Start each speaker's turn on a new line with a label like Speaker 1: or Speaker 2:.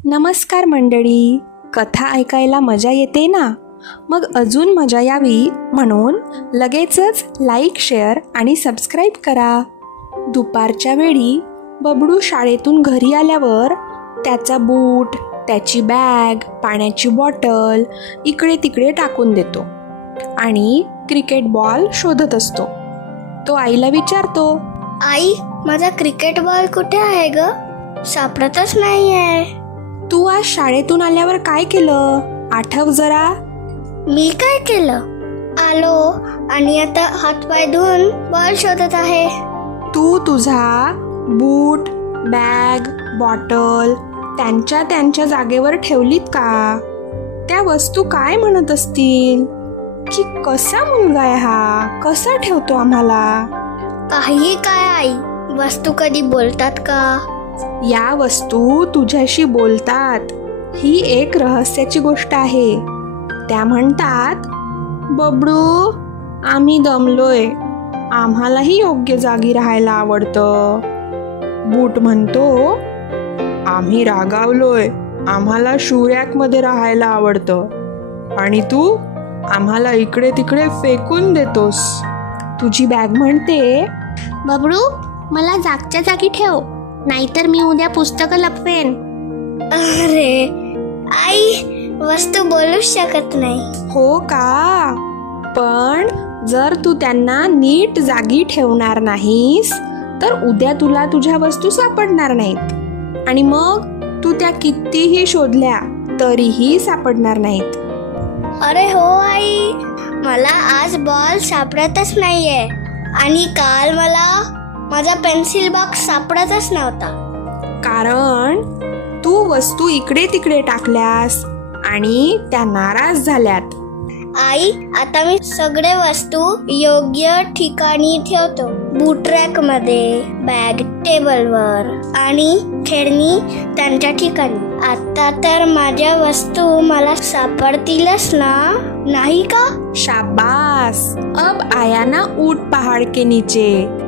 Speaker 1: नमस्कार मंडळी, कथा ऐकायला मजा येते ना? मग अजून मजा यावी म्हणून लगेचच लाईक, शेअर आणि सबस्क्राईब करा. दुपारच्या वेळी बबडू शाळेतून घरी आल्यावर त्याचा बूट, त्याची बॅग, पाण्याची बॉटल इकडे तिकडे टाकून देतो आणि क्रिकेट बॉल शोधत असतो. तो आईला विचारतो,
Speaker 2: आई, माझा क्रिकेट बॉल कुठे आहे ग? सापडतच नाही आहे.
Speaker 1: तू आज शाळेतून आल्यावर काय केलं आठव जरा?
Speaker 2: मी काय केलं? आलो आणि आता हातपाय धुवून बॉल शोधत आहे.
Speaker 1: तू तुझा बूट, बॅग, बॉटल त्यांच्या जागेवर ठेवलीत का? त्या वस्तू काय म्हणत असतील की कसा मुलगा आहे हा, कसा ठेवतो आम्हाला?
Speaker 2: काही काय आई, वस्तू कधी बोलतात का?
Speaker 1: या वस्तू तुझ्याशी बोलतात. ही एक रहस्याची गोष्ट आहे. त्या म्हणतात, बबडू, आम्ही दमलोय, आम्हालाही योग्य जागी राहायला आवडतं. बूट म्हणतो, आम्ही रागावलोय, आम्हाला शू रॅकमध्ये राहायला आवडतं. आणि तू आम्हाला इकडे तिकडे फेकून देतोस. तुझी बॅग म्हणते,
Speaker 3: बबडू, मला जागच्या जागी ठेव, नाहीतर मी उद्या पुस्तकं लपवेन.
Speaker 2: अरे आई, वस्तू बोलूच शकत नाही.
Speaker 1: हो का? पण जर तू त्यांना नीट जागी ठेवणार नाहीस तर उद्या तुला तुझ्या वस्तू सापडणार नाहीत आणि मग तू त्या कितीही शोधल्या तरीही सापडणार नाहीत.
Speaker 2: अरे हो आई, मला आज बॉल सापडतच नाहीये आणि काल मला माझा पेन्सिल बॉक्स सापडतच नव्हता.
Speaker 1: कारण तू वस्तू इकडे तिकडे टाकल्यास आणि त्या नाराज झाल्यात.
Speaker 2: आई, आता मी सगळे वस्तू योग्य ठिकाणी ठेवतो. बूट रॅक मध्ये, बॅग टेबलवर आणि खेळणी त्यांच्या ठिकाणी. आता तर माझ्या वस्तू मला सापडतीलच ना, नाही का?
Speaker 1: शाबास. अब आया ना ऊट पहाड़ के नीचे.